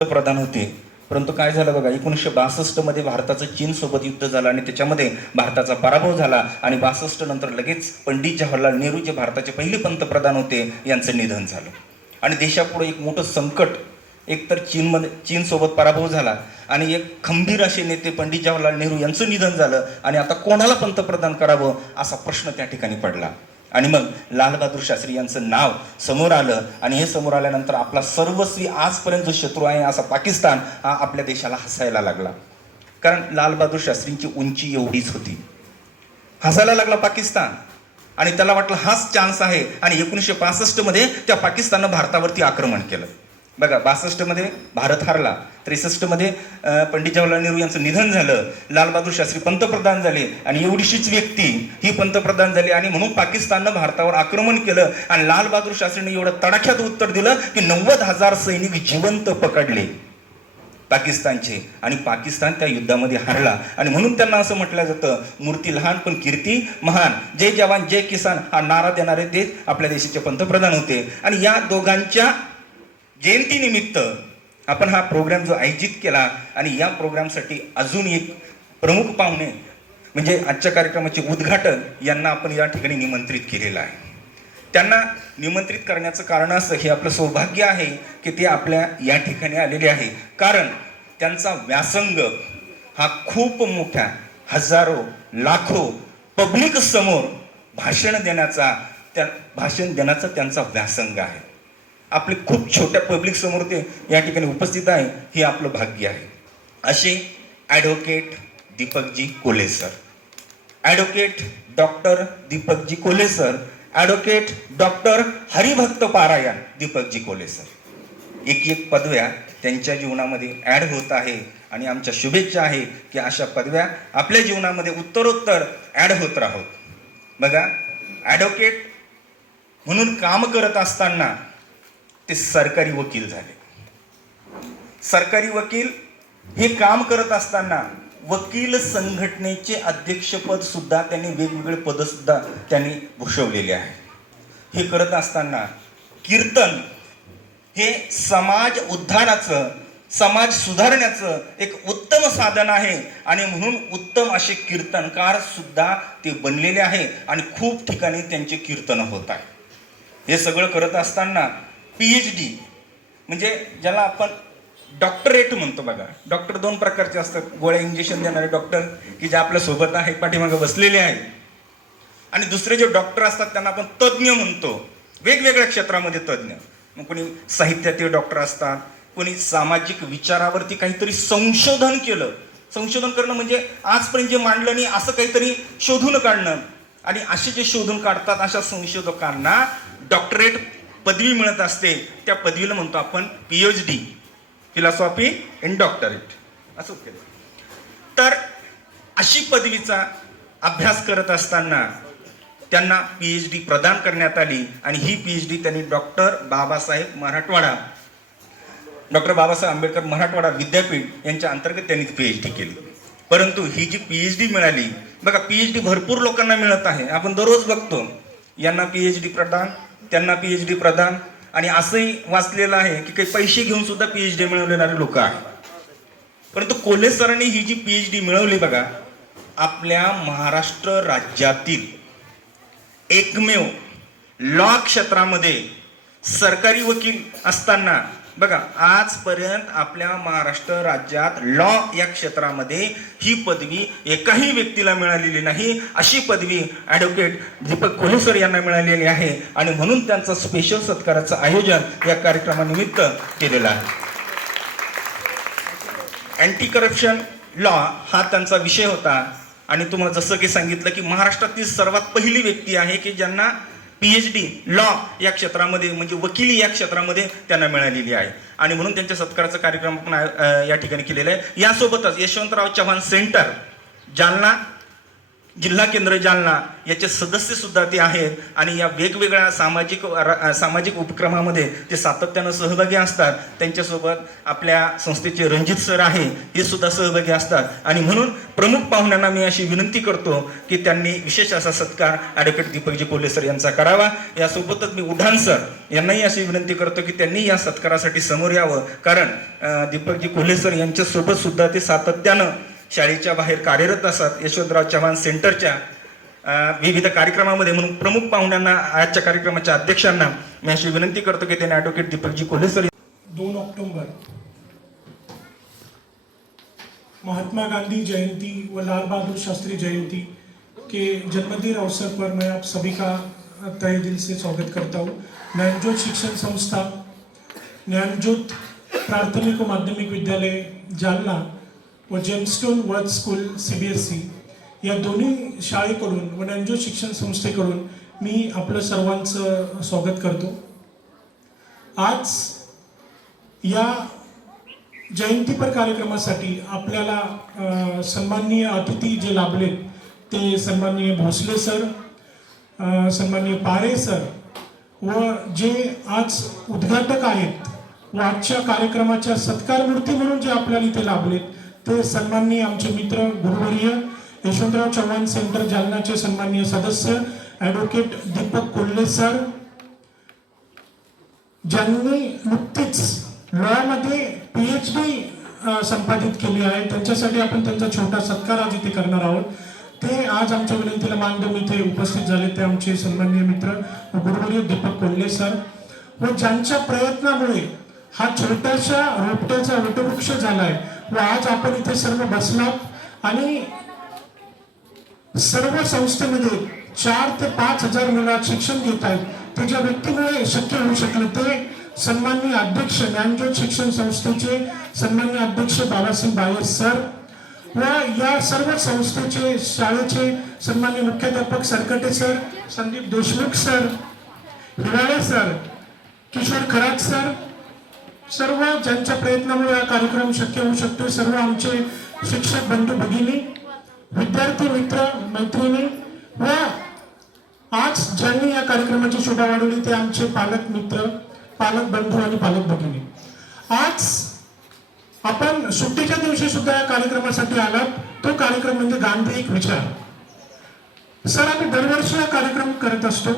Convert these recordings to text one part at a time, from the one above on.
प्रधान होते. परंतु काय झालं बघा, 1962 मध्ये भारताचं चीन सोबत युद्ध झालं आणि त्याच्यामध्ये भारताचा पराभव झाला आणि 62 नंतर लगेच पंडित जवाहरलाल नेहरू जे भारताचे पहिले पंतप्रधान होते यांचं निधन झालं आणि देशापुढे एक मोठं संकट. एकतर चीन सोबत पराभव झाला आणि एक खंबीर असे नेते पंडित जवाहरलाल नेहरू यांचं निधन झालं आणि आता कोणाला पंतप्रधान करावं असा प्रश्न त्या ठिकाणी पडला. आणि मग लालबहादूर शास्त्री यांचं नाव समोर आलं आणि हे समोर आल्यानंतर आपला सर्वस्वी आजपर्यंत जो शत्रू आहे असा पाकिस्तान हा आपल्या देशाला हसायला लागला. कारण लालबहादूर शास्त्रींची उंची एवढीच होती. हसायला लागला पाकिस्तान आणि त्याला वाटलं हाच चान्स आहे आणि 1965 मध्ये त्या पाकिस्ताननं भारतावरती आक्रमण केलं. बघा, 62 मध्ये भारत हारला, 63 मध्ये पंडित जवाहरलाल नेहरू यांचं निधन झालं, लालबहादूर शास्त्री पंतप्रधान झाले आणि एवढीशीच व्यक्ती ही पंतप्रधान झाली आणि म्हणून पाकिस्ताननं भारतावर आक्रमण केलं आणि लालबहादूर शास्त्रीने एवढं तडाख्यात उत्तर दिलं की 90,000 सैनिक जिवंत पकडले पाकिस्तानचे आणि पाकिस्तान त्या युद्धामध्ये हारला. आणि म्हणून त्यांना असं म्हटलं जातं, मूर्ती लहान पण कीर्ती महान, जय जवान जय किसान हा नारा देणारे ते आपल्या देशाचे पंतप्रधान होते. आणि या दोघांच्या जयंतीनिमित्त आपण हा प्रोग्राम जो आयोजित केला आणि या प्रोग्रामसाठी अजून एक प्रमुख पाहुणे म्हणजे आजच्या कार्यक्रमाचे उद्घाटन यांना आपण या ठिकाणी निमंत्रित केलेलं आहे. त्यांना निमंत्रित करण्याचं कारण असं, हे आपलं सौभाग्य आहे की ते आपल्या या ठिकाणी आलेले आहे. कारण त्यांचा व्यासंग हा खूप मोठ्या हजारो लाखो पब्लिक समोर भाषण देण्याचा त्यांचा व्यासंग आहे. आपले खूप छोट्या पब्लिक समोर ते या ठिकाणी उपस्थित आहे, हे आपलं भाग्य आहे. असे advocate Deepakji Kolhe sir, advocate doctor Deepakji Kolhe sir, advocate doctor Haribhakt Parayan Deepakji Kolhe sir. एक पदव्या त्यांच्या जीवनामध्ये ॲड होत आहे आणि आमच्या शुभेच्छा आहे की अशा पदव्या आपल्या जीवनामध्ये उत्तरोत्तर ॲड होत राहोत. बघा, ॲडव्होकेट म्हणून काम करत असताना ते सरकारी वकील झाले. सरकारी वकील हे काम करत असताना वकील संघटनेचे अध्यक्षपद सुद्धा त्यांनी, वेगवेगळे पद सुद्धा त्यांनी भूषवलेले आहे. हे करत असताना कीर्तन हे समाज उद्धाराचं, समाज सुधारण्याचं एक उत्तम साधन आहे आणि म्हणून उत्तम असे कीर्तनकार सुद्धा ते बनलेले आहे आणि खूप ठिकाणी त्यांचे कीर्तन होत आहे. हे सगळं करत असताना PhD म्हणजे ज्याला आपण डॉक्टरेट म्हणतो. बघा, डॉक्टर दोन प्रकारचे असतात, गोळ्या इंजेक्शन देणारे डॉक्टर की जे आपल्या सोबत आहे, पाठीमागे बसलेले आहे, आणि दुसरे जे डॉक्टर असतात त्यांना आपण तज्ज्ञ म्हणतो, वेगवेगळ्या क्षेत्रामध्ये तज्ज्ञ. मग कोणी साहित्यातील डॉक्टर असतात, कोणी सामाजिक विचारावरती काहीतरी संशोधन केलं. संशोधन करणं म्हणजे आजपर्यंत जे मांडलं नाही असं काहीतरी शोधून काढणं, आणि असे जे शोधून काढतात अशा संशोधकांना डॉक्टरेट पदवी मिळत असते. त्या पदवीला म्हणतो आपण PhD, फिलॉसॉफी इन डॉक्टरेट असं केलं. तर अशी पदवीचा अभ्यास करत असताना त्यांना PhD प्रदान करण्यात आली आणि ही PhD त्यांनी डॉक्टर बाबासाहेब आंबेडकर मराठवाडा विद्यापीठ यांच्या अंतर्गत त्यांनी PhD केली. परंतु ही जी PhD मिळाली, बघा, PhD भरपूर लोकांना मिळत आहे, आपण दररोज बघतो, यांना PhD प्रदान, त्यांना PhD प्रदान, आणि असंही वाचलेलं आहे की काही पैसे घेऊन सुद्धा PhD मिळवलेले लोक आहेत. परंतु कोल्हे सरांनी ही जी PhD मिळवली, बघा, आपल्या महाराष्ट्र राज्यातील एकमेव लॉ क्षेत्रामध्ये सरकारी वकील असताना, बघा, आजपर्यंत आपल्या महाराष्ट्र राज्यात लॉ या क्षेत्रामध्ये ही पदवी एकाही व्यक्तीला मिळालेली नाही. अशी पदवी ॲडव्होकेट दीपक कोल्हे सर यांना मिळालेली आहे आणि म्हणून त्यांचं स्पेशल सत्काराचं आयोजन या कार्यक्रमानिमित्त केलेलं आहे. अँटी करप्शन लॉ हा त्यांचा विषय होता आणि तुम्हाला जसं की सांगितलं की महाराष्ट्रातील सर्वात पहिली व्यक्ती आहे की ज्यांना PhD लॉ या क्षेत्रामध्ये म्हणजे वकिली या क्षेत्रामध्ये त्यांना मिळालेली आहे आणि म्हणून त्यांच्या सत्काराचा कार्यक्रम आपण या ठिकाणी केलेला आहे. यासोबतच यशवंतराव चव्हाण सेंटर जालना जिल्हा केंद्र जालना याचे सदस्य सुद्धा ते आहेत आणि या वेगवेगळ्या सामाजिक उपक्रमामध्ये ते सातत्यानं सहभागी असतात. त्यांच्यासोबत आपल्या संस्थेचे रणजित सर आहे, हे सुद्धा सहभागी असतात. आणि म्हणून प्रमुख पाहुण्यांना मी अशी विनंती करतो की त्यांनी विशेष असा सत्कार ॲडव्होकेट दीपकजी कोल्हे सर यांचा करावा. यासोबतच मी उढाण सर यांनाही अशी विनंती करतो की त्यांनी या सत्कारासाठी समोर यावं, कारण दीपकजी कोल्हे सर यांच्यासोबत सुद्धा ते सातत्यानं शाळेच्या बाहेर कार्यरत असतात, यशवंतराव चव्हाण सेंटरच्या विविध कार्यक्रमामध्ये. म्हणून प्रमुख पाहुण्यांना, आजच्या कार्यक्रमाच्या अध्यक्षांना मी अशी विनंती करतो की त्यांनी ॲडव्होकेट दीपकजी कोल्हे सर 2 अक्टूबर महात्मा गांधी जयंती व लाल बहादुर शास्त्री जयंती के जन्मदिन अवसर पर मैं आप सभी का तहे दिल से स्वागत करता हूँ। ज्ञानज्योत शिक्षण संस्था, ज्ञानज्योत प्राथमिक व माध्यमिक विद्यालय जालना व जेमस्टोन वर्ल्ड स्कूल CBSE या दोन्ही शाळेकडून व ज्ञानज्योत शिक्षण संस्थेकडून मी आपलं सर्वांचं स्वागत करतो। आज या जयंतीपर कार्यक्रमासाठी आपल्याला सन्माननीय अतिथी जे लाभलेत ते सन्माननीय भोसले सर, सन्माननीय पारे सर व जे आज उद्घाटक आहेत व आजच्या कार्यक्रमाच्या सत्कार मूर्ती म्हणून जे आपल्याला इथे लाभलेत ते सन्माननीय आमचे मित्र गुरुवर्य यशवंतराव चव्हाण सेंटर जालनाचे सन्माननीय सदस्य ॲडव्होकेट दीपक कोल्हे सर, ज्यांनी नुकतीच लॉमध्ये PhD संपादित केली आहे. त्यांच्यासाठी आपण त्यांचा छोटा सत्कार आज इथे करणार आहोत. ते आज आमच्या विनंतीला मान देऊन इथे उपस्थित झाले ते आमचे सन्माननीय मित्र गुरुवर्य दीपक कोल्हे सर, व ज्यांच्या प्रयत्नामुळे हा छोट्याशा रोपट्याचा वटवृक्ष झालाय व आज आपण इथे सर्व बसलात आणि सर्व संस्थेमध्ये 4 ते 5 हजार मुलं शिक्षण घेत आहेत. ते ज्या व्यक्तीमुळे शक्य होऊ शकलं ते सन्माननीय अध्यक्ष ज्ञानज्योत शिक्षण संस्थेचे सन्माननीय अध्यक्ष बाबासाहेब बायर सर व या सर्व संस्थेचे शाळेचे सन्माननीय मुख्याध्यापक Sarkate sir, Sandeep Deshmukh sir, Hirale sir, Kishore Kharat sir, सर्व ज्यांच्या प्रयत्नामुळे हा कार्यक्रम शक्य होऊ शकतो, सर्व आमचे शिक्षक बंधू भगिनी, विद्यार्थी मित्र मैत्रिणी व आज ज्यांनी या कार्यक्रमाची शोभा वाढवली ते आमचे पालक मित्र, पालक बंधू आणि पालक भगिनी. आज आपण सुट्टीच्या दिवशी सुद्धा या कार्यक्रमासाठी आलात. तो कार्यक्रम म्हणजे गांधी एक विचार. सर, आम्ही दरवर्षी हा कार्यक्रम करत असतो.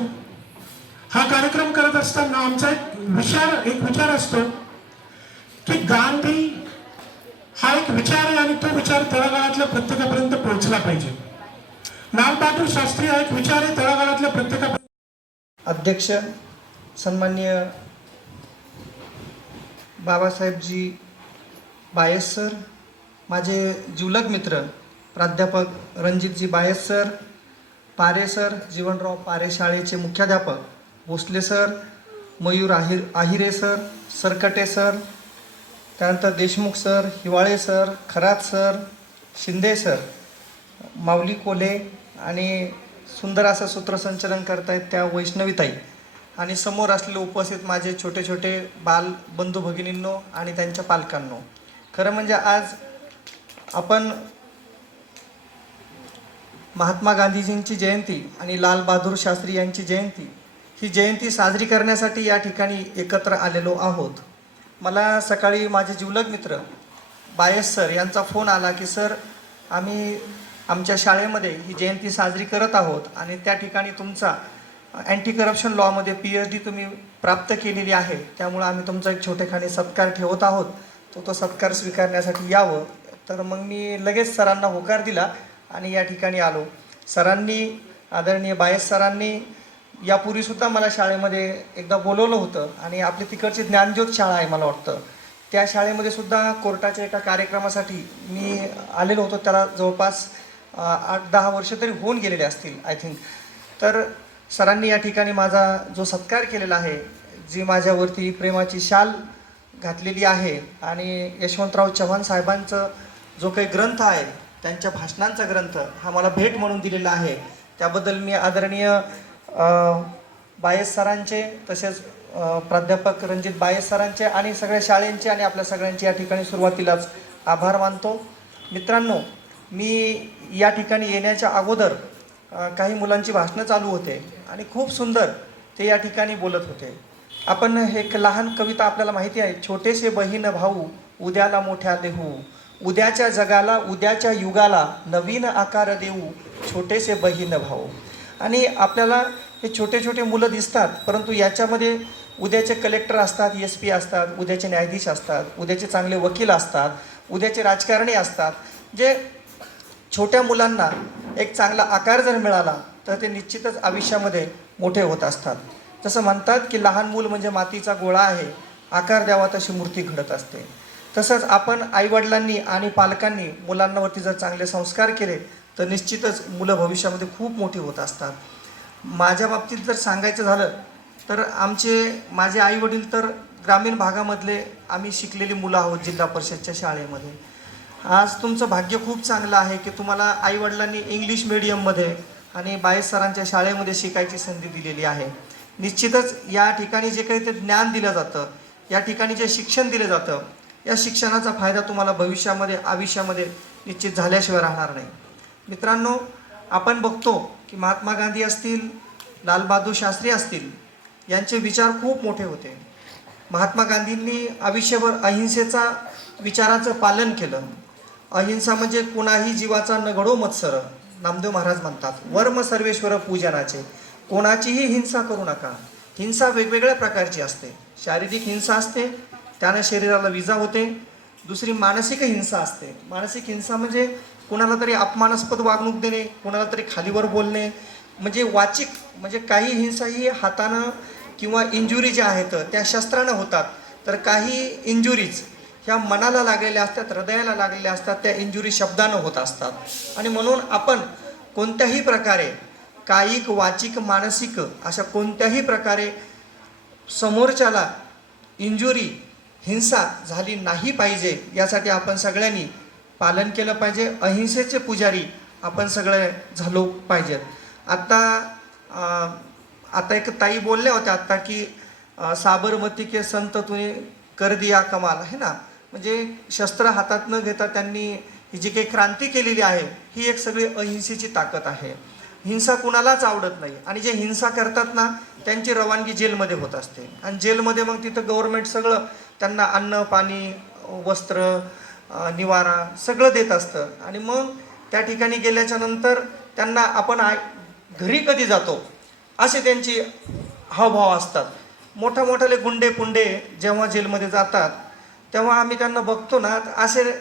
हा कार्यक्रम करत असताना आमचा एक विचार असतो की गांधी हा एक विचार आहे आणि तो विचार तळागाळातल्या प्रत्येकापर्यंत पोहोचला पाहिजे. लाल बहादूर शास्त्री हा एक विचार आहे तळागाळातल्या प्रत्येकापर्यंत. अध्यक्ष सन्माननीय बाबासाहेबजी बायस सर, माझे जिवलग मित्र प्राध्यापक रणजितजी बायस सर, पारे सर, जीवनराव पारे शाळेचे मुख्याध्यापक Bhosale sir, Mayur Ahire sir, Sarkate sir, त्यानंतर Deshmukh sir, Hiwale sir, Kharat sir, Shinde sir, Mauli Kole आणि सुंदर असं सूत्रसंचलन करतायत त्या वैष्णवीताई आणि समोर असलेले उपस्थित माझे छोटे छोटे बाल बंधू भगिनींनो आणि त्यांच्या पालकांनो. खरं म्हणजे आज आपण महात्मा गांधीजींची जयंती आणि लाल बहादूर शास्त्री यांची जयंती ही जयंती साजरी करण्यासाठी या ठिकाणी एकत्र आलेलो आहोत. मला सकाळी माझे जिवलग मित्र बायस सर यांचा फोन आला की सर, आम्ही आमच्या शाळेमध्ये ही जयंती साजरी करत आहोत आणि त्या ठिकाणी तुमचा अँटी करप्शन लॉमध्ये PhD तुम्ही प्राप्त केलेली आहे, त्यामुळे आम्ही तुमचा एक छोटेखानी सत्कार ठेवत आहोत, तो सत्कार स्वीकारण्यासाठी यावं. तर मग मी लगेच सरांना होकार दिला आणि या ठिकाणी आलो. सरांनी, आदरणीय बायस सरांनी यापूर्वीसुद्धा मला शाळेमध्ये एकदा बोलवलं होतं आणि आपली तिकडची ज्ञानज्योत शाळा आहे मला वाटतं, त्या शाळेमध्ये सुद्धा कोर्टाच्या एका कार्यक्रमासाठी मी आलेलो होतो. त्याला जवळपास 8-10 वर्ष तरी होऊन गेलेले असतील आय थिंक. तर सरांनी या ठिकाणी माझा जो सत्कार केलेला आहे, जी माझ्यावरती प्रेमाची शाल घातलेली आहे आणि यशवंतराव चव्हाण साहेबांचं जो काही ग्रंथ आहे, त्यांच्या भाषणांचा ग्रंथ हा मला भेट म्हणून दिलेला आहे, त्याबद्दल मी आदरणीय बायस सरांचे, तसेच प्राध्यापक रणजित बायस सरांचे आणि सगळ्या शाळेंचे आणि आपल्या सगळ्यांचे या ठिकाणी सुरुवातीलाच आभार मानतो. मित्रांनो, मी या ठिकाणी येण्याच्या अगोदर काही मुलांची भाषणं चालू होते आणि खूप सुंदर ते या ठिकाणी बोलत होते. आपण एक लहान कविता आपल्याला माहिती आहे, छोटेसे बहीण भाऊ उद्याला मोठ्या देऊ, उद्याच्या जगाला उद्याच्या युगाला नवीन आकार देऊ, छोटेसे बहीण भाऊ. आणि आपल्याला हे छोटे छोटे मुलं दिसतात, परंतु याच्यामध्ये उद्याचे कलेक्टर असतात, SP असतात, उद्याचे न्यायाधीश असतात, उद्याचे चांगले वकील असतात, उद्याचे राजकारणी असतात. जे छोट्या मुलांना एक चांगला आकार जर मिळाला तर ते निश्चितच आयुष्यामध्ये मोठे होत असतात. जसं म्हणतात की लहान मूल म्हणजे मातीचा गोळा आहे, आकार द्यावा तशी मूर्ती घडत असते. तसंच आपण आईवडिलांनी आणि पालकांनी मुलांवरती जर चांगले संस्कार केले तर निश्चितच मुलं भविष्यामध्ये खूप मोठी होत असतात. माझ्या बाबतीत जर सांगायचं झालं तर माझे आईवडील तर ग्रामीण भागामधले आम्ही शिकलेली मुलं आहोत जिल्हा परिषदच्या शाळेमध्ये. आज तुमचं भाग्य खूप चांगलं आहे की तुम्हाला आईवडिलांनी इंग्लिश मीडियममध्ये आणि बायस सरांच्या शाळेमध्ये शिकायची संधी दिलेली आहे. निश्चितच या ठिकाणी जे काही ते ज्ञान दिलं जातं, या ठिकाणी जे शिक्षण दिलं जातं, या शिक्षणाचा फायदा तुम्हाला भविष्यामध्ये आयुष्यामध्ये निश्चित झाल्याशिवाय राहणार नाही. मित्रांनो, आपण बघतो की महात्मा गांधी असतील, लालबहादूर शास्त्री असतील, यांचे विचार खूप मोठे होते. महात्मा गांधींनी आयुष्यभर अहिंसेचा विचाराचं पालन केलं. अहिंसा म्हणजे कोणाही जीवाचा न घडो मत्सर, नामदेव महाराज म्हणतात. वर्म सर्वेश्वर पूजनाचे, कोणाचीही हिंसा करू नका. हिंसा वेगवेगळ्या प्रकारची असते. शारीरिक हिंसा असते, त्यानं शरीराला विजा होते. दुसरी मानसिक हिंसा असते. मानसिक हिंसा म्हणजे कोणाला तरी अपमानास्पद वागणूक देणे, कोणाला तरी खालीवर बोलणे, म्हणजे वाचिक, म्हणजे काही हिंसा ही हातानं किंवा इंजुरी ज्या आहेत त्या शस्त्रानं होतात, तर काही इंजुरीज ह्या मनाला लागलेल्या असतात, हृदयाला लागलेल्या असतात, त्या इंजुरी शब्दानं होत असतात. आणि म्हणून आपण कोणत्याही प्रकारे कायिक, वाचिक, मानसिक अशा कोणत्याही प्रकारे समोरच्याला इंजुरी, हिंसा झाली नाही पाहिजे, यासाठी आपण सगळ्यांनी पालन केलं पाहिजे. अहिंसेचे पुजारी आपण सगळे झालो पाहिजेत. आता एक ताई बोलल्या होत्या आत्ता की साबरमती के संत तुने कर दिया कमाल, आहे ना. म्हणजे शस्त्र हातात न घेता त्यांनी ही जी काही क्रांती केलेली आहे, ही एक सगळी अहिंसेची ताकद आहे. हिंसा कुणालाच आवडत नाही, आणि जे हिंसा करतात ना त्यांची रवानगी जेलमध्ये होत असते. आणि जेलमध्ये मग तिथं गव्हर्नमेंट सगळं त्यांना अन्न, पाणी, वस्त्र, निवारा सगळं देत असतं. आणि मग त्या ठिकाणी गेल्याच्या नंतर त्यांना आपण घरी कधी जातो असे त्यांची हावभाव असतात. मोठ्याले गुंडे पुंडे जेव्हा जेलमध्ये जातात तेव्हा आम्ही त्यांना बघतो ना, असं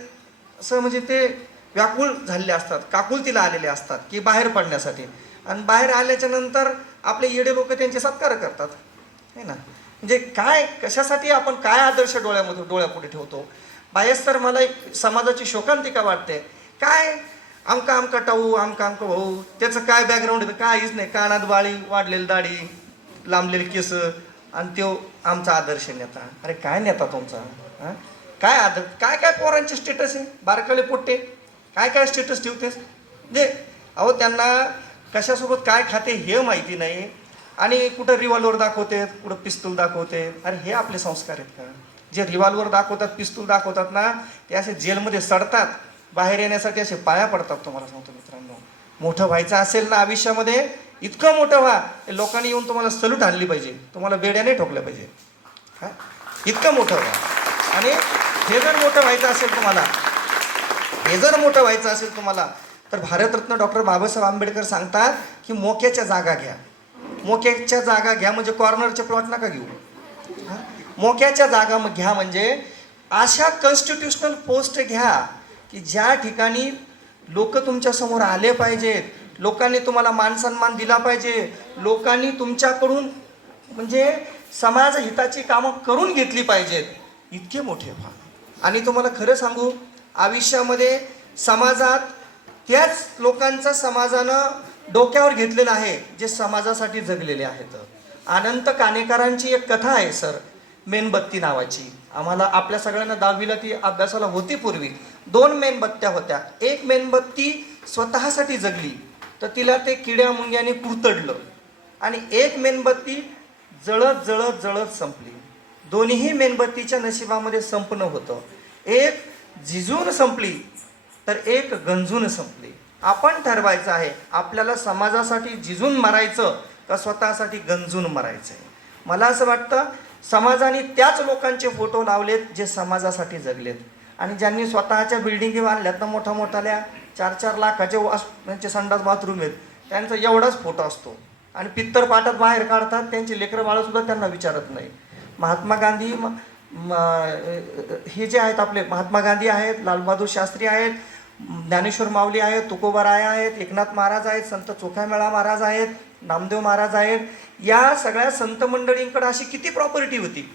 म्हणजे ते व्याकुळ झालेले असतात, काकुलतीला आलेले असतात की बाहेर पडण्यासाठी. आणि बाहेर आल्याच्या नंतर आपले येडे लोक त्यांचे सत्कार करतात, है ना. म्हणजे काय, कशासाठी आपण काय आदर्श डोळ्यापुढे ठेवतो. बायस तर मला एक समाजाची शोकांतिका वाटते. काय आमका टाऊ, आमका भाऊ, त्याचं काय बॅकग्राऊंड येतं, काहीच नाही. कानात बाळी, वाढलेली दाढी, लांबलेले केस, आणि तो आमचा आदर्श नेता. अरे काय नेता तुमचा? हां, काय आदर, काय काय पोरांचे स्टेटस आहे, बारकाले पोट्टे काय काय स्टेटस ठेवतेस. म्हणजे अहो, त्यांना कशासोबत काय खाते हे माहिती नाही, आणि कुठं रिव्हॉल्वर दाखवते, कुठं पिस्तूल दाखवते. अरे हे आपले संस्कार आहेत का? जे रिव्हॉल्वर दाखवतात, पिस्तूल दाखवतात ना, ते असे जेलमध्ये सडतात, बाहेर येण्यासाठी असे पाया पडतात. तुम्हाला सांगतो मित्रांनो, मोठं व्हायचं असेल ना आयुष्यामध्ये, इतकं मोठं व्हा, लोकांनी येऊन तुम्हाला सल्यूट आणली पाहिजे, तुम्हाला बेड्याने ठोकल्या पाहिजे. हां, इतकं मोठं व्हा. आणि हे जर मोठं व्हायचं असेल तुम्हाला, तर भारतरत्न डॉक्टर बाबासाहेब आंबेडकर सांगतात की मोक्याच्या जागा घ्या. मोक्याच्या जागा घ्या म्हणजे कॉर्नरचे प्लॉट नका घेऊ. मोक्याच्या जागा घ्या म्हणजे अशा कॉन्स्टिट्यूशनल पोस्ट घ्या की ज्या ठिकाणी लोक तुमच्या समोर आले पाहिजेत, लोकांनी तुम्हाला मान सन्मान दिला पाहिजे, लोकांनी तुमच्याकडून म्हणजे समाज हिताची कामं करून घेतली पाहिजेत. इतके मोठे व्हा. आणि तुम्हाला खरं सांगू, आयुष्यामध्ये समाजात त्याच लोकांचा समाजानं डोक्यावर घेतलेलं आहे जे समाजासाठी जगलेले आहेत. अनंत काणेकरांची एक कथा आहे सर, मेणबत्ती नावाची. आम्हाला आपल्या सगळ्यांना 10वीला ती अभ्यासाला होती. पूर्वी 2 मेणबत्त्या होत्या. एक मेणबत्ती स्वतःसाठी जगली तर तिला ते किड्या मुंग्याने कुरतडलं, आणि एक मेणबत्ती जळत जळत जळत संपली. दोन्हीही मेणबत्तीच्या नशिबामध्ये संपणं होतं. एक झिजून संपली तर एक गंजून संपली. आपण ठरवायचं आहे आपल्याला समाजासाठी झिजून मरायचं का स्वतःसाठी गंजून मरायचं आहे. मला असं वाटतं समाजाने त्याच लोकांचे फोटो लावलेत जे समाजासाठी जगलेत आणि ज्यांनी स्वतःच्या बिल्डिंगी बांधल्यात ना मोठ्या मोठ्याल्या 4-4 लाखाचे त्यांचे संडास बाथरूम आहेत, त्यांचा एवढाच फोटो असतो आणि पित्तर पाटात बाहेर काढतात. त्यांची लेकरं बाळंसुद्धा त्यांना विचारत नाही. महात्मा गांधी हे जे आहेत आपले महात्मा गांधी आहेत, लालबहादूर शास्त्री आहेत, ज्ञानेश्वर माऊली आहेत, तुकोबाराय आहेत, एकनाथ महाराज आहेत, संत चोखामेळा महाराज आहेत, नामदेव महाराज आहेत. या सगळ्या संत मंडळींकडे अशी किती प्रॉपर्टी होती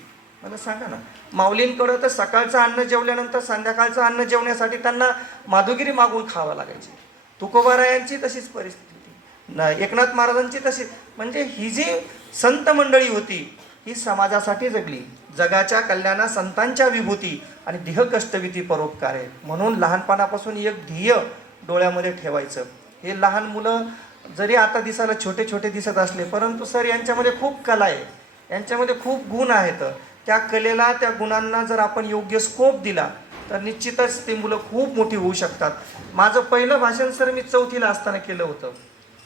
मला सांगा ना. माऊलींकडं तर सकाळचं अन्न जेवल्यानंतर संध्याकाळचं अन्न जेवण्यासाठी त्यांना माधुगिरी मागून खावं लागायची. तुकोबारायांची तशीच परिस्थिती होती, एकनाथ महाराजांची तशीच. म्हणजे ही जी संत मंडळी होती ही समाजासाठी जगली. जगाच्या कल्याणा संतांच्या विभूती आणि देह कष्टविधी परोपकार आहे. म्हणून लहानपणापासून एक ध्येय डोळ्यामध्ये ठेवायचं. हे लहान मुलं जरी आता दिसायला छोटे छोटे दिसत असले परंतु सर यांच्यामध्ये खूप कला आहे, यांच्यामध्ये खूप गुण आहेत. त्या कलेला त्या गुणांना जर आपण योग्य स्कोप दिला तर निश्चितच ते मुलं खूप मोठी होऊ शकतात. माझं पहिलं भाषण सर मी 4थीला असताना केलं होतं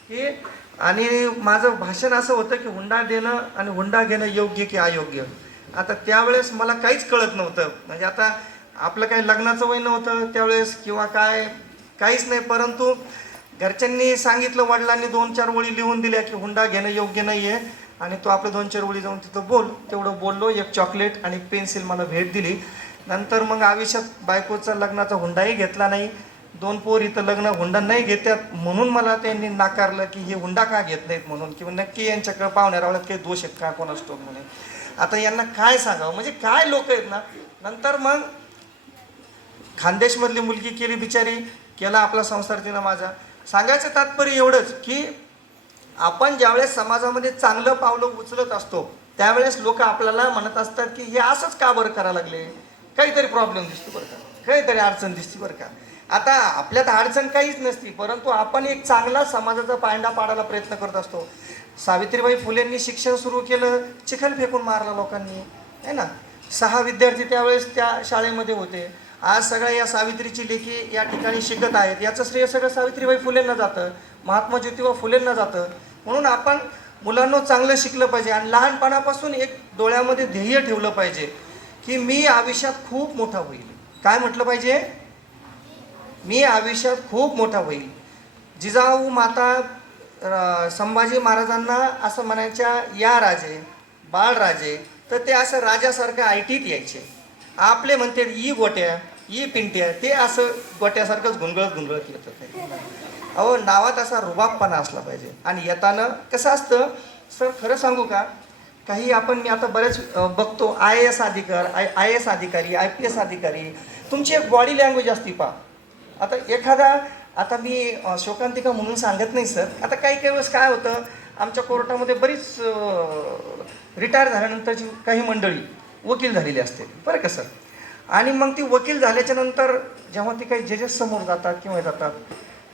हे आणि माझं भाषण असं होतं की हुंडा देणं आणि हुंडा घेणं योग्य की अयोग्य. आता त्यावेळेस मला काहीच कळत नव्हतं. म्हणजे आता आपलं काही लग्नाचं वय नव्हतं त्यावेळेस किंवा काहीच नाही, परंतु घरच्यांनी सांगितलं, वडिलांनी 2-4 ओळी लिहून दिल्या की हुंडा घेणं योग्य नाही आहे आणि तो आपलं 2-4 ओळी जाऊन तिथं बोल. तेवढं बोललो. एक चॉकलेट आणि पेन्सिल मला भेट दिली. नंतर मग आयुष्यात बायकोचा लग्नाचा हुंडाही घेतला नाही. 2 पोर इथं लग्न हुंडा नाही घेतात म्हणून मला त्यांनी नाकारलं की हे हुंडा का घेत नाहीत म्हणून, किंवा नक्की यांच्याकडे पाहुण्यारावळ्यात काही दोष आहेत का कोण असतो म्हणे. आता यांना काय सांगावं, म्हणजे काय लोक आहेत ना. नंतर मग खानदेशमधली मुलगी केली बिचारी, केला आपला संसार तिनं माझा. सांगायचं तात्पर्य एवढंच की आपण ज्यावेळेस समाजामध्ये चांगलं पावलं उचलत असतो त्यावेळेस लोक आपल्याला म्हणत असतात की हे असंच का बरं करायला लागले, काहीतरी प्रॉब्लेम दिसतो बरं का, काहीतरी अडचण दिसते बरं का. आता आपल्यात अडचण काहीच नसती परंतु आपण एक चांगला समाजाचा पायंडा पाडायला प्रयत्न करत असतो. सावित्रीबाई फुलेंनी शिक्षण सुरू केलं, चिखल फेकून मारला लोकांनी आहे ना. 6 विद्यार्थी त्यावेळेस त्या शाळेमध्ये होते. आज सगळ्या या सावित्रीची लेखी या ठिकाणी शिकत आहेत. याचं श्रेय सगळं सावित्रीबाई फुलेंना जातं, महात्मा ज्योतिबा फुलेंना जातं. म्हणून आपण मुलांना चांगलं शिकलं पाहिजे आणि लहानपणापासून एक डोळ्यामध्ये ध्येय ठेवलं पाहिजे की मी आयुष्यात खूप मोठा होईल. काय म्हटलं पाहिजे, मी आयुष्यात खूप मोठा होईल. जिजाऊ माता संभाजी महाराजांना असं म्हणायच्या, या राजे बाळराजे, तर ते असं राजासारखं आयटीत यायचे. आपले म्हणते ई गोट्या ई पिंट्या, ते असं गोट्यासारखंच गुंगळत येतं. अहो नावात असा रुबाबपणा असला पाहिजे. आणि येताना कसं असतं सर, खरं सांगू का, काही मी आता बरेच बघतो IAS अधिकारी IPS अधिकारी, तुमची एक बॉडी लँग्वेज असती पहा. आता मी शोकांतिका म्हणून सांगत नाही सर. आता काही वेळेस काय होतं, आमच्या कोर्टामध्ये बरीच रिटायर झाल्यानंतरची काही मंडळी वकील झालेली असते बरं का सर. आणि मग ती वकील झाल्याच्या नंतर जेव्हा ती काही जजेस समोर जातात किंवा जातात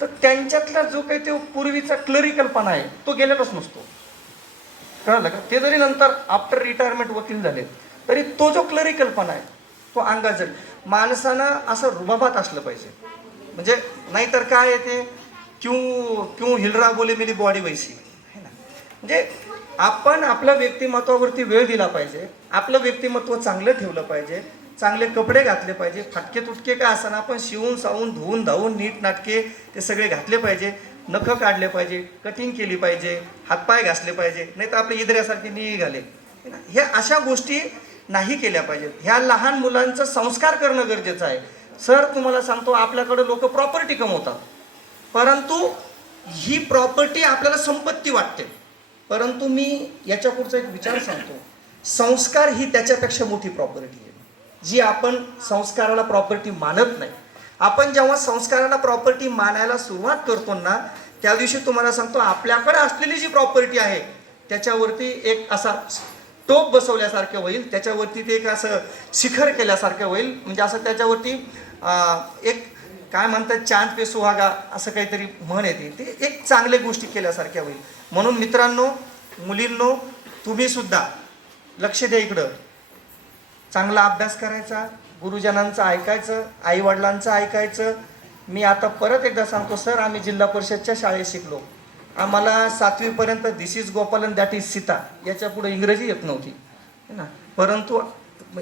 तर त्यांच्यातला जो काही तो पूर्वीचा क्लरिकलपणा आहे तो गेलेलाच नसतो, कळलं का. ते जरी नंतर आफ्टर रिटायरमेंट वकील झाले तरी तो जो क्लरिकलपणा आहे तो अंगात जाईल. माणसानं असं रुबाबात असलं पाहिजे. म्हणजे नाहीतर काय येते, क्यों हिल रहा बोले मेरी बॉडी वैसी है ना. म्हणजे आपण आपल्या व्यक्तिमत्वावरती वेळ दिला पाहिजे, आपलं व्यक्तिमत्व चांगलं ठेवलं पाहिजे, चांगले कपडे घातले पाहिजे. फाटके तुटके काय असताना आपण शिवून सावून धुवून धावून नीट नाटके ते सगळे घातले पाहिजे. नखं काढले पाहिजे, कटिंग केली पाहिजे, हातपाय घासले पाहिजे, नाही तर आपले इदऱ्यासारखे निघाले. हे अशा गोष्टी नाही केल्या पाहिजेत. ह्या लहान मुलांचं संस्कार करणं गरजेचं आहे. सर तुम्हाला सांगतो, आपल्याकडे लोक प्रॉपर्टी कमवतात परंतु ही प्रॉपर्टी आपल्याला संपत्ती वाटते, परंतु मी याच्या पुढचा एक विचार सांगतो, संस्कार ही त्याच्यापेक्षा मोठी प्रॉपर्टी आहे जी आपण संस्काराला प्रॉपर्टी मानत नाही. आपण जेव्हा संस्काराला प्रॉपर्टी मानायला सुरुवात करतो ना त्या दिवशी तुम्हाला सांगतो आपल्याकडे असलेली जी प्रॉपर्टी आहे त्याच्यावरती एक असा टोप बसवल्यासारखं होईल, त्याच्यावरती ते एक असं शिखर केल्यासारखं होईल. म्हणजे असं त्याच्यावरती एक काय म्हणतात, चांद पे सुहागा असं काहीतरी म्हण येते, ते एक चांगल्या गोष्टी केल्यासारख्या होईल. म्हणून मित्रांनो, मुलींनो, तुम्ही सुद्धा लक्ष द्या इकडं. चांगला अभ्यास करायचा, गुरुजनांचं ऐकायचं, आईवडिलांचं ऐकायचं, मी आता परत एकदा सांगतो सर, आम्ही जिल्हा परिषदच्या शाळेत शिकलो. आम्हाला 7वी पर्यंत this is Gopal and that is Sita, याच्या पुढे इंग्रजी येत नव्हती है ना. परंतु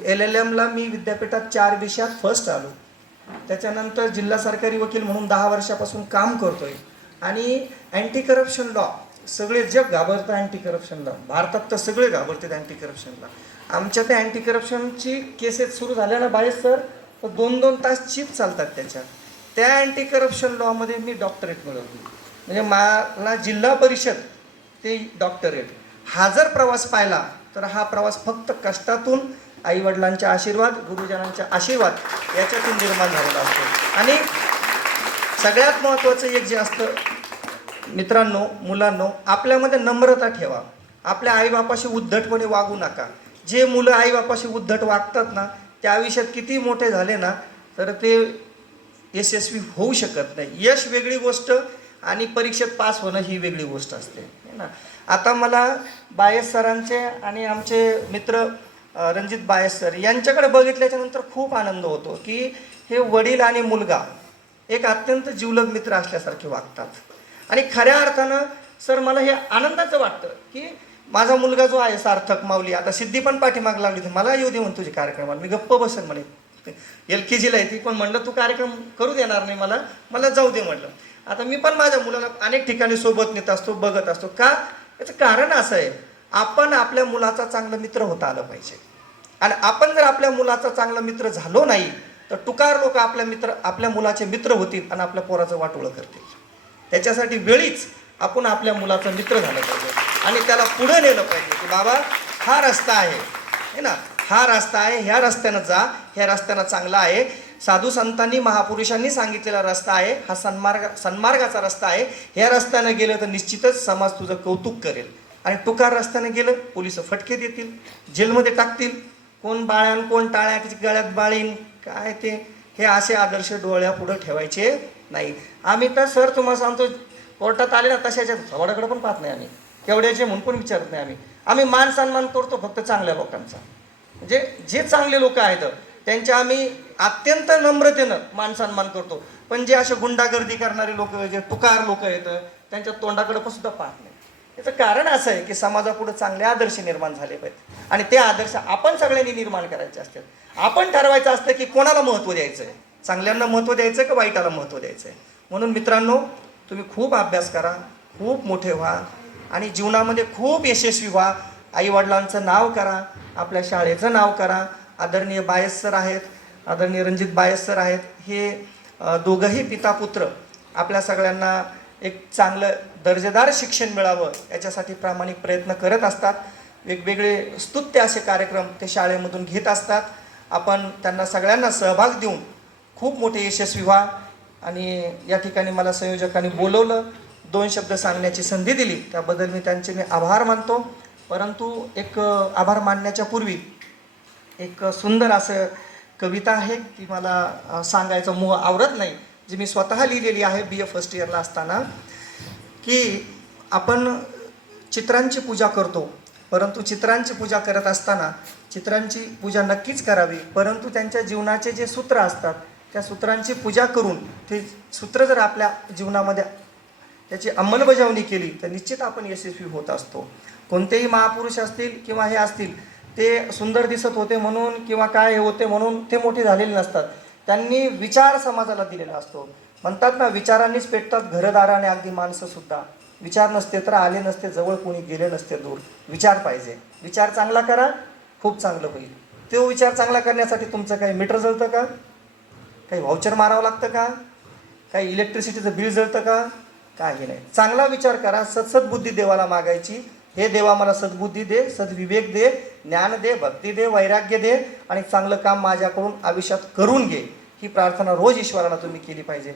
LLMला मी विद्यापीठात 4 विषयात फर्स्ट आलो. त्याच्यानंतर जिल्हा सरकारी वकील म्हणून 10 वर्षापासून काम करतोय. आणि अँटी करप्शन लॉ, सगळे जग घाबरतं अँटी करप्शनला, भारतात तर सगळे घाबरतात अँटी करप्शनला. आमच्या त्या अँटी करप्शनची केसेस सुरू झाल्या ना बाहेर सर, तर 2-2 तास चीफ चालतात त्याच्या. त्या अँटी करप्शन लॉमध्ये मी डॉक्टरेट मिळवली. म्हणजे मला जिल्हा परिषद ते डॉक्टरेट. हा जर प्रवास पाहिला तर हा प्रवास फक्त कष्टातून, आईवडिलांच्या आशीर्वाद, गुरुजनांच्या आशीर्वाद याच्यातून निर्माण झालेला असतो. आणि सगळ्यात महत्त्वाचं एक जे असतं मित्रांनो, मुलांनो, आपल्यामध्ये नम्रता ठेवा. आपल्या आईबापाशी उद्धटपणे वागू नका. जे मुलं आईबापाशी उद्धट वागतात ना, त्या आयुष्यात किती मोठे झाले ना तर ते यशस्वी होऊ शकत नाही. यश वेगळी गोष्ट आणि परीक्षेत पास होणं ही वेगळी गोष्ट असते है ना. आता मला बायस सरांचे आणि आमचे मित्र रणजित बायस सर यांच्याकडे बघितल्याच्या नंतर खूप आनंद होतो की हे वडील आणि मुलगा एक अत्यंत जिवलग मित्र असल्यासारखे वागतात. आणि खऱ्या अर्थानं सर मला हे आनंदाचं वाटतं की माझा मुलगा जो आहे सार्थक माऊली, आता सिद्धी पण पाठीमाग लागली होती, मला येऊ दे म्हणून तुझे कार्यक्रमाला. मी गप्प बसेल म्हणे, LKGला आहे ती, पण म्हणलं तू कार्यक्रम करू देणार नाही मला जाऊ दे म्हटलं. आता मी पण माझ्या मुलाला अनेक ठिकाणी सोबत नेत असतो, बघत असतो. का? याचं कारण असं आहे, आपण आपल्या मुलाचा चांगला मित्र होता आलं पाहिजे. आणि आपण जर आपल्या मुलाचा चांगला मित्र झालो नाही तर टुकार लोक आपल्या मुलाचे मित्र होतील आणि आपल्या पोराचं वाटोळं करतील. त्याच्यासाठी वेळीच आपण आपल्या मुलाचा मित्र झालं पाहिजे आणि त्याला पुढे नेलं पाहिजे की बाबा हा रस्ता आहे ना, हा रस्ता आहे, ह्या रस्त्यानं जा, ह्या रस्त्यानं चांगला आहे. साधू संतांनी, महापुरुषांनी सांगितलेला रस्ता आहे हा, सन्मार्गाचा रस्ता आहे. ह्या रस्त्यानं गेलं तर निश्चितच समाज तुझं कौतुक करेल. आणि टुकार रस्त्यानं गेलं पोलिस फटके देतील, जेलमध्ये टाकतील. कोण बाळ्यान कोण टाळ्या, गळ्यात बाळीन काय ते, हे असे आदर्श डोळ्यापुढं ठेवायचे नाही. आम्ही तर सर तुम्हाला सांगतो, कोर्टात आले ना तशाच्या थोड्याकडे पण पाहत नाही आम्ही, केवढ्याचे म्हणून पण विचारत नाही. आम्ही मान सन्मान करतो फक्त चांगल्या लोकांचा. म्हणजे जे चांगले लोक आहेत त्यांच्या आम्ही अत्यंत नम्रतेनं मान सन्मान करतो. पण जे असे गुंडागर्दी करणारे लोक, जे टुकार लोक आहेत, त्यांच्या तोंडाकडे पण सुद्धा पाहत नाही. याचं कारण असं आहे की समाजापुढे चांगले आदर्श निर्माण झाले पाहिजेत आणि ते आदर्श आपण सगळ्यांनी निर्माण करायचे असतात. आपण ठरवायचं असतं की कोणाला महत्त्व द्यायचं आहे, चांगल्यांना महत्त्व द्यायचं का वाईटाला महत्त्व द्यायचं आहे. म्हणून मित्रांनो, तुम्ही खूप अभ्यास करा, खूप मोठे व्हा आणि जीवनामध्ये खूप यशस्वी व्हा. आईवडिलांचं नाव करा, आपल्या शाळेचं नाव करा. आदरणीय बायस सर आहेत, आदरणीय रणजित बायस सर आहेत, हे दोघंही पिता पुत्र आपल्या सगळ्यांना एक चांगलं दर्जेदार शिक्षण मिळावं याच्यासाठी प्रामाणिक प्रयत्न करत असतात. वेगवेगळे स्तुत्य असे कार्यक्रम ते शाळेमधून घेत असतात. आपण त्यांना सगळ्यांना सहभाग देऊन खूप मोठे यशस्वी व्हा. आणि या ठिकाणी मला संयोजकांनी बोलवलं, 2 शब्द सांगण्याची संधी दिली, त्याबद्दल मी त्यांचे आभार मानतो. परंतु एक आभार मानण्याच्या पूर्वी एक सुंदर असं कविता आहे, ती मला सांगायचं मोह आवरत नाही, जी मी स्वतः लिहिलेली आहे BA फर्स्ट इयरला असताना. की आपण चित्रांची पूजा करतो, परंतु चित्रांची पूजा करत असताना चित्रांची पूजा नक्कीच करावी, परंतु त्यांच्या जीवनाचे जे सूत्र असतात त्या सूत्रांची पूजा करून ते सूत्र जर आपल्या जीवनामध्ये त्याची अंमलबजावणी केली तर निश्चित आपण यशस्वी होत असतो. कोणतेही महापुरुष असतील किंवा हे असतील, ते सुंदर दिसत होते म्हणून किंवा काय हे होते म्हणून ते मोठे झालेले नसतात. त्यांनी विचार समाजाला दिलेला असतो. म्हणतात ना, विचारांनीच पेटतात घरदाराने अगदी माणसंसुद्धा. विचार नसते तर आले नसते जवळ, कोणी गेले नसते दूर. विचार पाहिजे, विचार चांगला करा, खूप चांगलं होईल. तो विचार चांगला करण्यासाठी तुमचं काही मीटर जळतं का, काही व्हाउचर मारावं लागतं का, काही इलेक्ट्रिसिटीचं बिल जळतं का, काही नाही. चांगला विचार करा, सद्बुद्धी देवाला मागायची. हे देवा मला सद्बुद्धी दे, सद्विवेक दे, ज्ञान दे, भक्ती दे, वैराग्य दे आणि चांगलं काम माझ्याकडून आयुष्यात करून घे, ही प्रार्थना रोज ईश्वराला तुम्ही केली पाहिजे.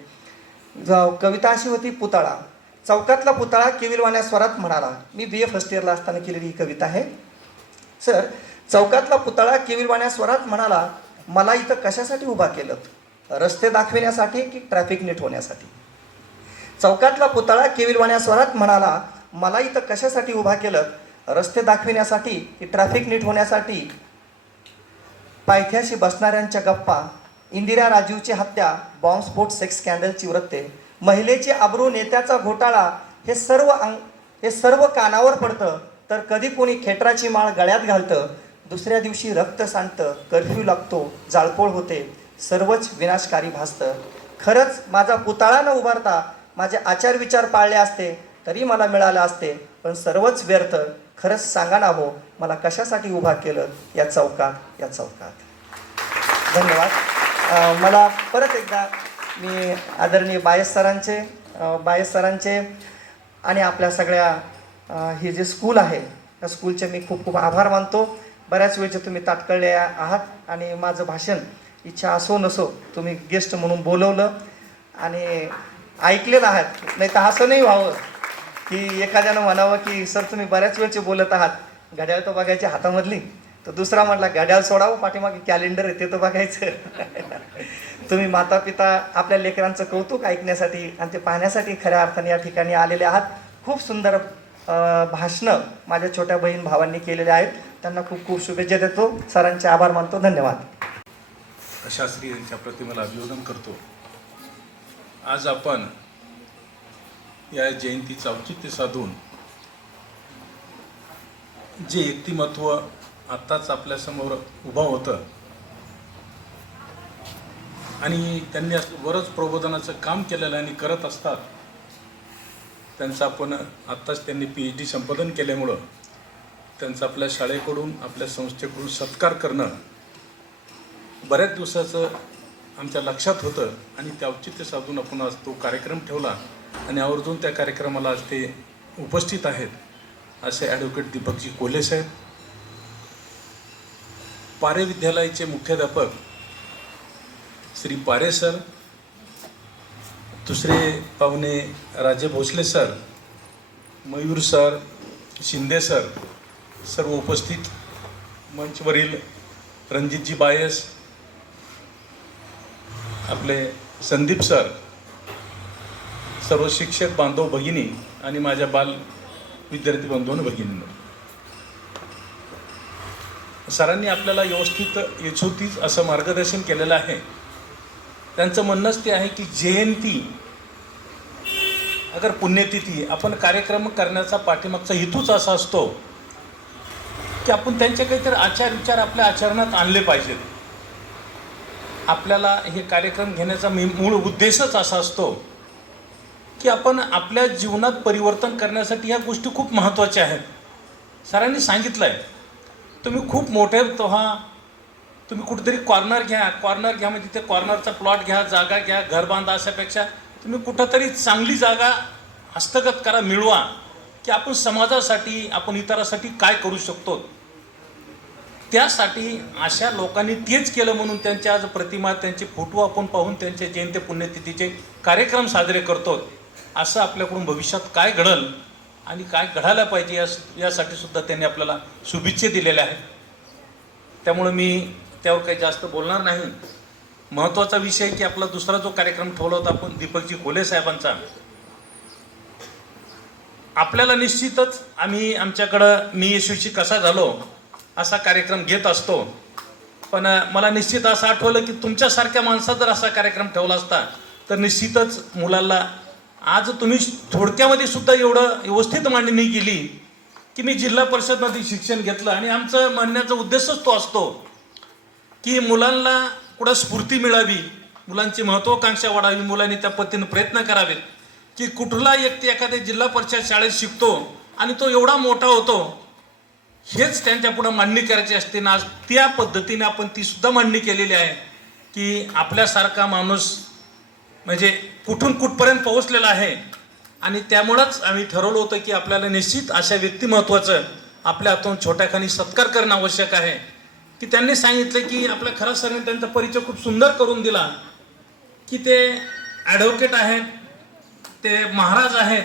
कविता अशी होती, पुतळा. चौकातला पुतळा केविलवाण्या स्वरात म्हणाला. मी BA फर्स्ट इयरला असताना केलेली ही कविता आहे. सर, चौकातला पुतळा केविलवाण्या स्वरात म्हणाला, मला इथं कशासाठी उभा केलं, रस्ते दाखविण्यासाठी की ट्रॅफिक नीट होण्यासाठी. चौकातला पुतळा केविलवाण्या स्वरात म्हणाला, मला इथं कशासाठी उभा केलं, रस्ते दाखविण्यासाठी की ट्रॅफिक नीट होण्यासाठी. पायथ्याशी बसणाऱ्यांच्या गप्पा इंदिरा राजीवची हत्या, बॉम्बस्फोट, सेक्स स्कॅन्डलची वृत्ते, महिलेची अब्रू, नेत्याचा घोटाळा, हे सर्व कानावर पडतं. तर कधी कोणी खेटराची माळ गळ्यात घालतं, दुसऱ्या दिवशी रक्त सांडतं, कर्फ्यू लागतो, जाळपोळ होते, सर्वच विनाशकारी भासतं. खरंच माझा पुतळा न उभारता माझे आचार विचार पाळले असते तरी मला मिळालं असते, पण सर्वच व्यर्थ. खरंच सांगा ना हो, मला कशासाठी उभा केलं या चौकात. धन्यवाद. मला परत एकदा मी आदरणीय बायस सरांचे आणि आपल्या सगळ्या हे जे स्कूल आहे त्या स्कूलचे मी खूप खूप आभार मानतो. बऱ्याच वेळचे तुम्ही तात्काळले आहात आणि माझं भाषण इच्छा असो नसो तुम्ही गेस्ट म्हणून बोलवलं आणि ऐकलेलं आहात. नाही तर असं नाही व्हावं की एखाद्यानं म्हणावं की सर तुम्ही बऱ्याच वेळचे बोलत आहात, घड्याळ तर बघायची हातामधली. तर दुसरा म्हटला घड्याळ सोडावं, पाठीमागे कॅलेंडर आहे ते तर बघायचं. तुम्ही माता पिता आपल्या लेकरांचं कौतुक ऐकण्यासाठी आणि ते पाहण्यासाठी खऱ्या अर्थाने या ठिकाणी आलेले आहात. खूप सुंदर भाषणं माझ्या छोट्या बहीण भावांनी केलेले आहेत. त्यांना खूप खूप शुभेच्छा देतो. सरांचे आभार मानतो. धन्यवाद. शास्त्री यांच्या प्रतिमेला अभिवादन करतो. आज आपण या जयंतीचं औचित्य साधून जे व्यक्तिमत्व आत्ताच आपल्यासमोर उभं होतं आणि त्यांनी बरंच प्रबोधनाचं काम केलेलं आणि करत असतात, त्यांचं आपण आत्ताच त्यांनी PhD संपादन केल्यामुळं त्यांचं आपल्या शाळेकडून आपल्या संस्थेकडून सत्कार करणं बऱ्याच दिवसाचं आमच्या लक्षात होतं आणि त्या औचित्य साधून आपण आज तो कार्यक्रम ठेवला आणि आवर्जून त्या कार्यक्रमाला आज ते उपस्थित आहेत असे ॲडव्होकेट दीपकजी कोल्हे साहेब, पारे विद्यालयाचे मुख्याध्यापक श्री पारे सर, दुसरे पाहुणे Raje Bhosale sir, Mayur sir, Shinde sir, सर्व उपस्थित मंचवरील रणजितजी बायस, आपले संदीप सर, सर्व शिक्षक बांधव भगिनी आणि माझ्या बाल विद्यार्थी बांधव भगिनींनो, सरांनी आपल्याला व्यवस्थित यशोतीच असं मार्गदर्शन केलेलं आहे. त्यांचं म्हणणंच ते आहे की जयंती अगर पुण्यतिथी आपण कार्यक्रम करण्याचा पाठीमागचा हेतूच असा असतो की आपण त्यांचे काहीतरी आचार विचार आपल्या आचरणात आणले पाहिजेत. आपल्याला हे कार्यक्रम घेण्याचा मूळ उद्देशच असा असतो की आपण आपल्या जीवनात परिवर्तन करण्यासाठी ह्या गोष्टी खूप महत्त्वाच्या आहेत. सरांनी सांगितलं आहे, तुम्ही खूप मोठे व्हा, तुम्ही कुठेतरी कॉर्नर घ्या म्हणजे ते कॉर्नरचा प्लॉट घ्या, जागा घ्या, घर बांधा, अशापेक्षा तुम्ही कुठंतरी चांगली जागा हस्तगत करा, मिळवा की आपण समाजासाठी आपण इतरांसाठी काय करू शकतो. त्यासाठी अशा लोकांनी तेच केलं म्हणून त्यांच्या आज प्रतिमा, त्यांचे फोटो आपण पाहून त्यांचे जयंती पुण्यतिथीचे कार्यक्रम साजरे करतो. असं आपल्याकडून भविष्यात काय घडल आणि काय घडायला पाहिजे यासाठी सुद्धा त्यांनी आपल्याला शुभेच्छा दिलेल्या आहेत. त्यामुळे मी त्यावर काही जास्त बोलणार नाही. महत्त्वाचा विषय की आपला दुसरा जो कार्यक्रम ठेवला होता आपण दीपकजी कोल्हे साहेबांचा, आपल्याला निश्चितच आम्ही आमच्याकडं मी यशस्वी कसा झालो असा कार्यक्रम घेत असतो, पण मला निश्चित असं आठवलं की तुमच्यासारख्या माणसात जर असा कार्यक्रम ठेवला असता तर निश्चितच मुलांना आज तुम्ही थोडक्यामध्ये सुद्धा एवढं व्यवस्थित मांडणी केली की मी जिल्हा परिषदमध्ये शिक्षण घेतलं आणि आमचं म्हणण्याचा उद्देशच तो असतो की मुलांना कुठं स्फूर्ती मिळावी, मुलांची महत्त्वाकांक्षा वाढावी, मुलांनी त्या पद्धतीनं प्रयत्न करावेत की कुठला व्यक्ती एखाद्या जिल्हा परिषद शाळेत शिकतो आणि तो एवढा मोठा होतो, हेच त्यांच्या पुढं मांडणी करायची असते ना. आज त्या पद्धतीने आपण ती सुद्धा मांडणी केलेली आहे की आपल्यासारखा माणूस म्हणजे कुठून कुठपर्यंत पोहोचलेला आहे आणि त्यामुळंच आम्ही ठरवलं होतं की आपल्याला निश्चित अशा व्यक्तिमत्वाचं आपल्या हातून छोट्याखानी सत्कार करणं आवश्यक आहे. की त्यांनी सांगितलं की आपल्या खरं सरने त्यांचा परिचय खूप सुंदर करून दिला की ते ॲडव्होकेट आहेत, ते महाराज आहेत,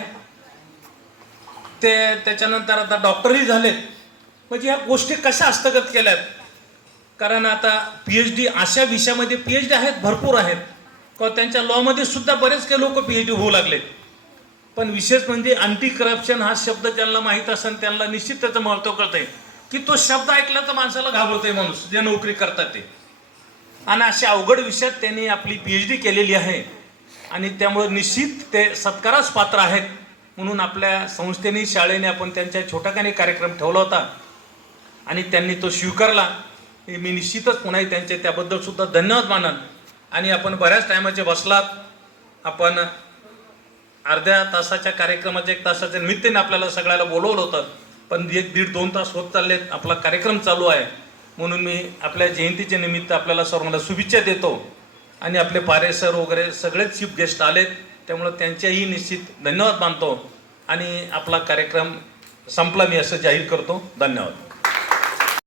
ते त्याच्यानंतर आता डॉक्टरही झालेत. म्हणजे ह्या गोष्टी कशा हस्तगत केल्यात, कारण आता PhD अशा विषयामध्ये PhD आहेत, भरपूर आहेत, किंवा त्यांच्या लॉमध्ये सुद्धा बरेच काही लोक PhD होऊ लागलेत. पण विशेष म्हणजे अँटी करप्शन हा शब्द ज्यांना माहीत असेल त्यांना निश्चित त्याचं महत्त्व कळतंय की तो शब्द ऐकला तर माणसाला घाबरतोय माणूस जे नोकरी करतात ते. आणि अशा अवघड विषयात त्यांनी आपली PhD केलेली आहे आणि त्यामुळे निश्चित ते सत्कारास पात्र आहेत. म्हणून आपल्या संस्थेने शाळेने आपण त्यांच्या छोटाखानी कार्यक्रम ठेवला होता आणि त्यांनी तो स्वीकारला. मी निश्चितच पुन्हा त्यांचे त्याबद्दल सुद्धा धन्यवाद मानन. आणि आपण बऱ्याच टायमाचे बसलात, आपण अर्ध्या तासाच्या कार्यक्रमाच्या 1 तासाच्या निमित्ताने आपल्याला सगळ्याला बोलवलं होतं, पण 1-1.5-2 तास होत चाललेत, आपला कार्यक्रम चालू आहे. म्हणून मी आपल्या जयंतीच्या निमित्त आपल्याला सर्वांना शुभेच्छा देतो. आणि आपले पारे सर वगैरे सगळेच चीफ गेस्ट आलेत, त्यामुळे त्यांच्याही निश्चित धन्यवाद मानतो आणि आपला कार्यक्रम संपला मी असं जाहीर करतो. धन्यवाद.